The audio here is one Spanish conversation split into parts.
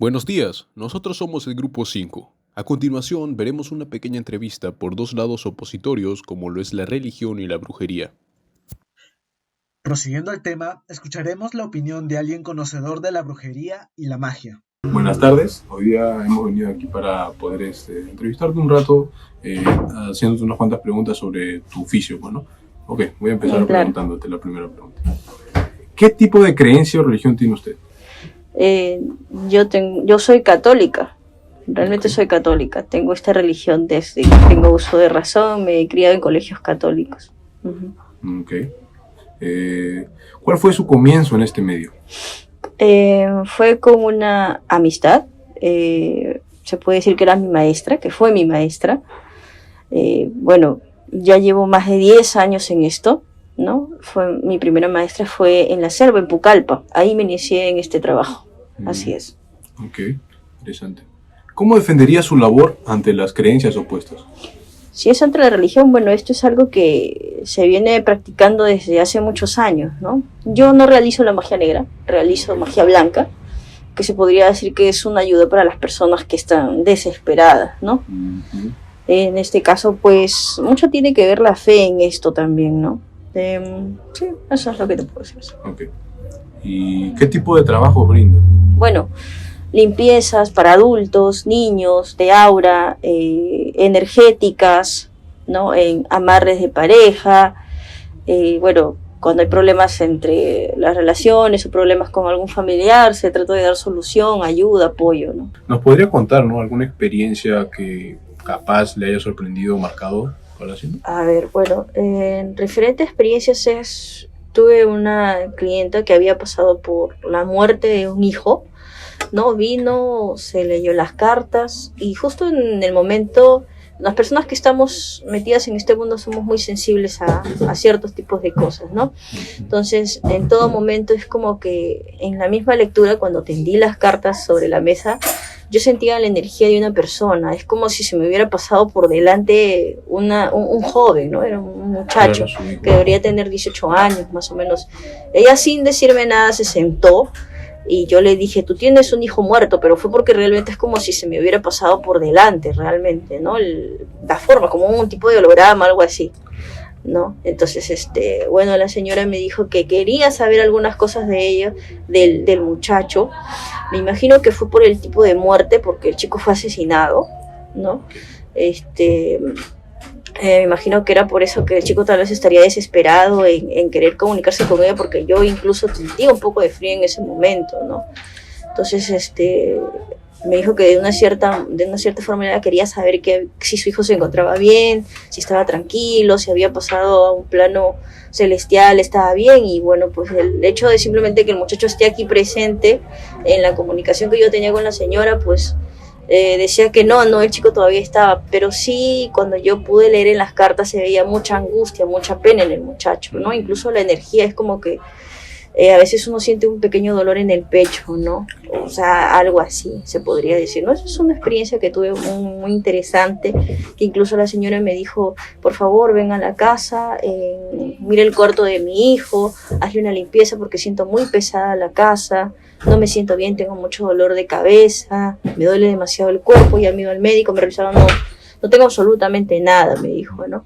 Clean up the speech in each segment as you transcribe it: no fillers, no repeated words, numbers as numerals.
Buenos días, nosotros somos el Grupo 5. A continuación veremos una pequeña entrevista por dos lados opositorios como lo es la religión y la brujería. Prosiguiendo el tema, escucharemos la opinión de alguien conocedor de la brujería y la magia. Buenas tardes, hoy día hemos venido aquí para poder entrevistarte un rato, haciéndote unas cuantas preguntas sobre tu oficio, pues, ¿no? Ok, voy a empezar Claro. preguntándote la primera pregunta. ¿Qué tipo de creencia o religión tiene usted? Yo soy católica, realmente Ok. soy católica. Tengo esta religión desde que tengo uso de razón, me he criado en colegios católicos. Ujú. Ok. ¿Cuál fue su comienzo en este medio? Fue con una amistad, se puede decir que era mi maestra, que fue mi maestra. Bueno, ya llevo más de 10 años en esto, ¿no? Mi primera maestra fue en la selva, en Pucallpa. Ahí me inicié en este trabajo. Así es. Ok, interesante. ¿Cómo defendería su labor ante las creencias opuestas? Si es ante la religión, bueno, esto es algo que se viene practicando desde hace muchos años, ¿no? Yo no realizo la magia negra, realizo magia blanca, que se podría decir que es una ayuda para las personas que están desesperadas, ¿no? Ujú. En este caso, pues, mucho tiene que ver la fe en esto también, ¿no? Sí, eso es lo que te puedo decir. Ok. ¿Y qué tipo de trabajo brinda? Bueno, limpiezas para adultos, niños, de aura, energéticas, ¿no? En amarres de pareja, bueno, cuando hay problemas entre las relaciones o problemas con algún familiar, se trata de dar solución, ayuda, apoyo, ¿no? ¿Nos podría contar, ¿no? alguna experiencia que capaz le haya sorprendido o marcado con haciendo? A ver, bueno, en referente a experiencias tuve una clienta que había pasado por la muerte de un hijo, ¿no? Vino, se leyó las cartas y justo en el momento, las personas que estamos metidas en este mundo somos muy sensibles a ciertos tipos de cosas, ¿no? Entonces, en todo momento es como que en la misma lectura, cuando tendí las cartas sobre la mesa, yo sentía la energía de una persona. Es como si se me hubiera pasado por delante un joven, ¿no? Era un muchacho que debería tener 18 años, más o menos. Ella, sin decirme nada, se sentó y yo le dije, tú tienes un hijo muerto, pero fue porque realmente es como si se me hubiera pasado por delante, realmente, ¿no? La forma, como un tipo de holograma, algo así, ¿no? Entonces, bueno, la señora me dijo que quería saber algunas cosas de ella, del muchacho. Me imagino que fue por el tipo de muerte, porque el chico fue asesinado, ¿no? Me imagino que era por eso que el chico tal vez estaría desesperado en querer comunicarse con ella, porque yo incluso sentía un poco de frío en ese momento, ¿no? Entonces, me dijo que de una cierta forma ella quería saber si su hijo se encontraba bien, si estaba tranquilo, si había pasado a un plano celestial, estaba bien. Y bueno, pues el hecho de simplemente que el muchacho esté aquí presente en la comunicación que yo tenía con la señora, pues decía que no, el chico todavía estaba, pero sí, cuando yo pude leer en las cartas se veía mucha angustia, mucha pena en el muchacho, ¿no? Incluso la energía es como que a veces uno siente un pequeño dolor en el pecho, ¿no? O sea, algo así se podría decir, ¿no? Esa es una experiencia que tuve muy interesante, que incluso la señora me dijo, por favor, ven a la casa, mire el cuarto de mi hijo, hazle una limpieza porque siento muy pesada la casa, no me siento bien, tengo mucho dolor de cabeza, me duele demasiado el cuerpo, ya me iba al médico, me revisaron, no tengo absolutamente nada, me dijo, ¿no?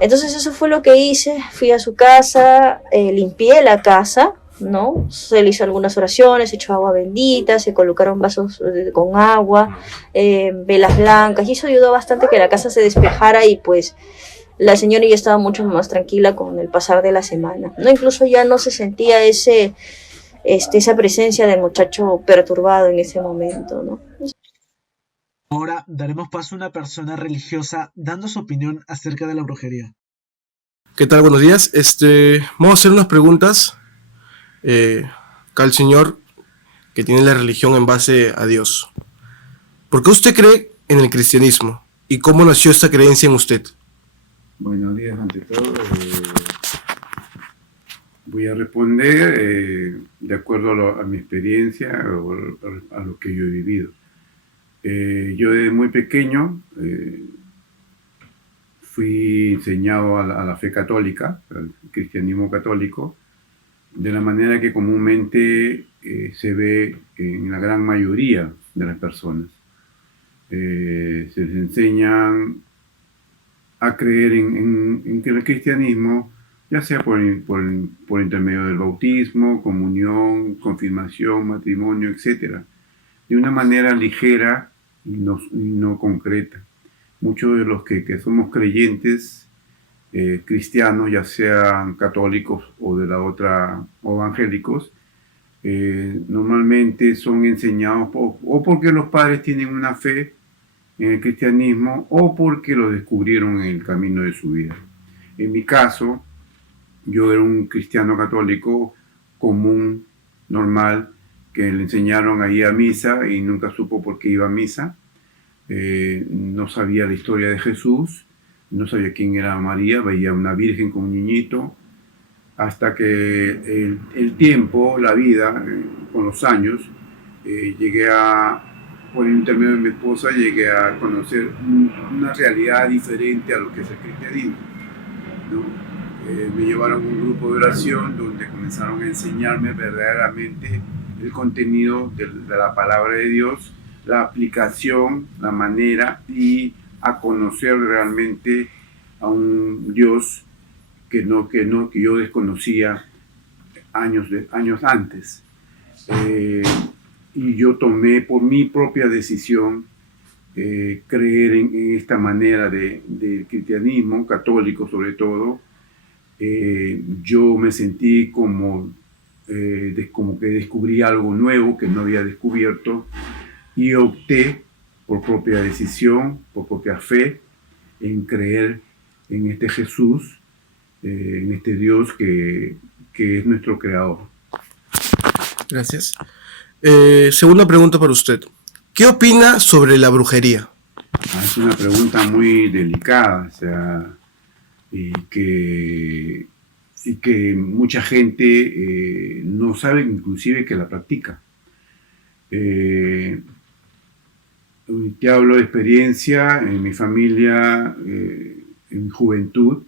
Entonces eso fue lo que hice, fui a su casa, limpié la casa, ¿no? Se le hizo algunas oraciones, se echó agua bendita, se colocaron vasos con agua, velas blancas, y eso ayudó bastante que la casa se despejara y pues la señora ya estaba mucho más tranquila con el pasar de la semana, ¿no? Incluso ya no se sentía esa presencia del muchacho perturbado en ese momento, ¿no? Ahora daremos paso a una persona religiosa dando su opinión acerca de la brujería. ¿Qué tal? Buenos días. Vamos a hacer unas preguntas acá al señor que tiene la religión en base a Dios. ¿Por qué usted cree en el cristianismo? ¿Y cómo nació esta creencia en usted? Buenos días, ante todo. Voy a responder de acuerdo a mi experiencia o a lo que yo he vivido. Yo desde muy pequeño fui enseñado a la fe católica, al cristianismo católico, de la manera que comúnmente se ve en la gran mayoría de las personas. Se les enseñan a creer en que el cristianismo, ya sea por intermedio del bautismo, comunión, confirmación, matrimonio, etc., de una manera ligera y no concreta. Muchos de los que somos creyentes, cristianos, ya sean católicos o de la otra, o evangélicos, normalmente son enseñados o porque los padres tienen una fe en el cristianismo o porque lo descubrieron en el camino de su vida. En mi caso, yo era un cristiano católico común, normal, que le enseñaron a ir a misa y nunca supo por qué iba a misa. No sabía la historia de Jesús, no sabía quién era María, veía una virgen con un niñito, hasta que el tiempo, la vida, con los años, por el intermedio de mi esposa, llegué a conocer una realidad diferente a lo que es el cristianismo, ¿no? Me llevaron a un grupo de oración donde comenzaron a enseñarme verdaderamente el contenido de la palabra de Dios, la aplicación, la manera, y a conocer realmente a un Dios que yo desconocía años antes. Y yo tomé por mi propia decisión creer en esta manera del cristianismo, católico sobre todo. Yo me sentí como que descubrí algo nuevo que no había descubierto y opté por propia decisión, por propia fe, en creer en este Jesús, en este Dios que es nuestro creador. Gracias. Segunda pregunta para usted. ¿Qué opina sobre la brujería? Es una pregunta muy delicada, o sea, y que mucha gente no sabe inclusive que la practica. Te hablo de experiencia en mi familia, en mi juventud.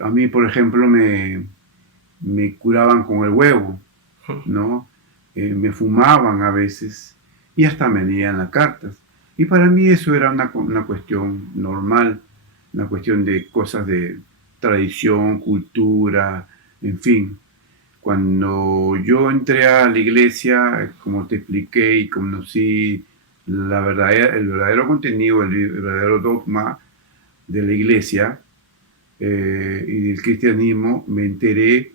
A mí, por ejemplo, me curaban con el huevo, ¿no? Me fumaban a veces y hasta me leían las cartas. Y para mí eso era una cuestión normal, una cuestión de cosas de tradición, cultura, en fin. Cuando yo entré a la iglesia, como te expliqué, y conocí el verdadero contenido, el verdadero dogma de la iglesia y del cristianismo, me enteré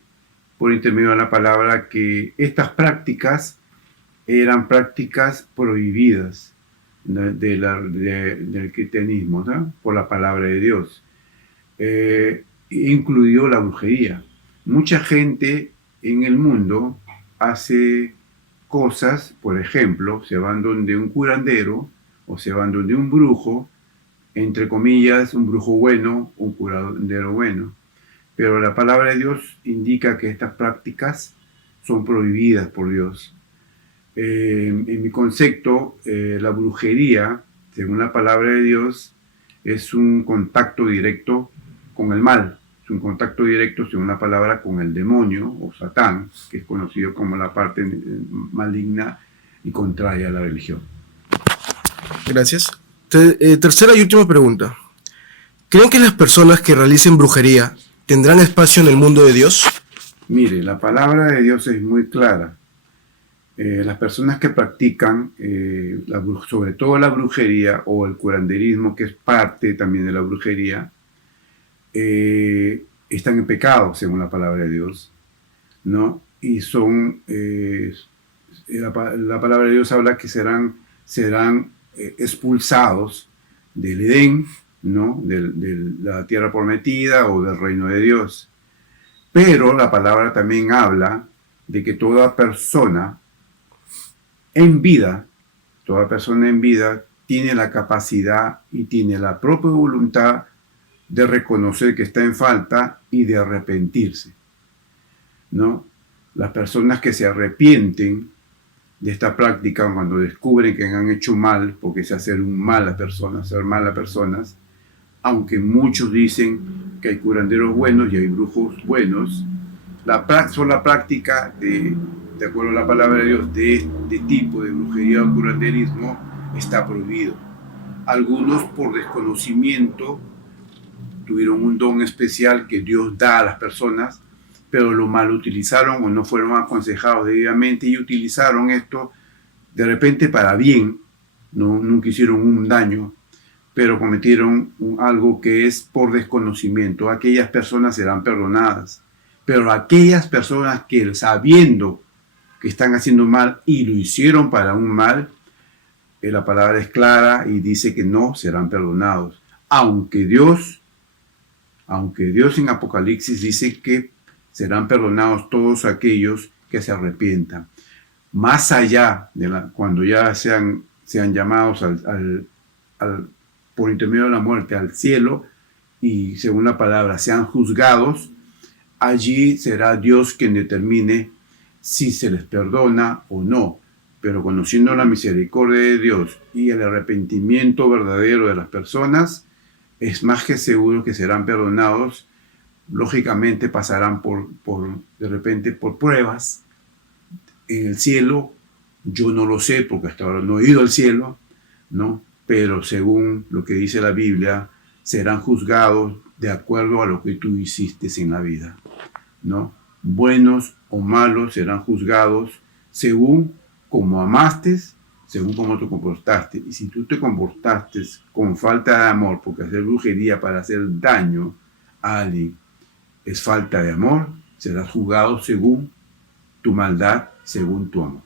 por intermedio de la palabra que estas prácticas eran prácticas prohibidas del cristianismo, ¿no? Por la palabra de Dios. Incluyó la brujería. Mucha gente en el mundo hace cosas, por ejemplo, se van donde un curandero o se van donde un brujo, entre comillas, un brujo bueno, un curandero bueno. Pero la palabra de Dios indica que estas prácticas son prohibidas por Dios. En mi concepto, la brujería, según la palabra de Dios, es un contacto directo con el mal. Es un contacto directo, según la palabra, con el demonio o Satán, que es conocido como la parte maligna y contraria a la religión. Gracias. Tercera y última pregunta. ¿Creen que las personas que realicen brujería tendrán espacio en el mundo de Dios? Mire, la palabra de Dios es muy clara. Las personas que practican, sobre todo la brujería o el curanderismo, que es parte también de la brujería, están en pecado, según la palabra de Dios, ¿no? Y son, la palabra de Dios habla que serán expulsados del Edén, ¿no? De la tierra prometida o del reino de Dios. Pero la palabra también habla de que toda persona en vida tiene la capacidad y tiene la propia voluntad de reconocer que está en falta y de arrepentirse, ¿no? Las personas que se arrepienten de esta práctica cuando descubren que han hecho mal, porque es hacer mal a personas, aunque muchos dicen que hay curanderos buenos y hay brujos buenos, la sola práctica de de acuerdo a la palabra de Dios, de tipo de brujería o curanderismo, está prohibido. Algunos, por desconocimiento, tuvieron un don especial que Dios da a las personas, pero lo mal utilizaron o no fueron aconsejados debidamente y utilizaron esto de repente para bien, nunca hicieron un daño, pero cometieron algo que es por desconocimiento. Aquellas personas serán perdonadas, pero aquellas personas que sabiendo que están haciendo mal y lo hicieron para un mal, la palabra es clara y dice que no serán perdonados. Aunque Dios en Apocalipsis dice que serán perdonados todos aquellos que se arrepientan. Más allá de cuando ya sean llamados por intermedio de la muerte al cielo y según la palabra sean juzgados, allí será Dios quien determine si se les perdona o no. Pero conociendo la misericordia de Dios y el arrepentimiento verdadero de las personas, es más que seguro que serán perdonados. Lógicamente pasarán de repente por pruebas en el cielo. Yo no lo sé porque hasta ahora no he ido al cielo, ¿no? Pero según lo que dice la Biblia, serán juzgados de acuerdo a lo que tú hiciste en la vida, ¿no? Buenos o malos serán juzgados según cómo amaste, según cómo te comportaste. Y si tú te comportaste con falta de amor, porque hacer brujería para hacer daño a alguien es falta de amor, serás juzgado según tu maldad, según tu amor.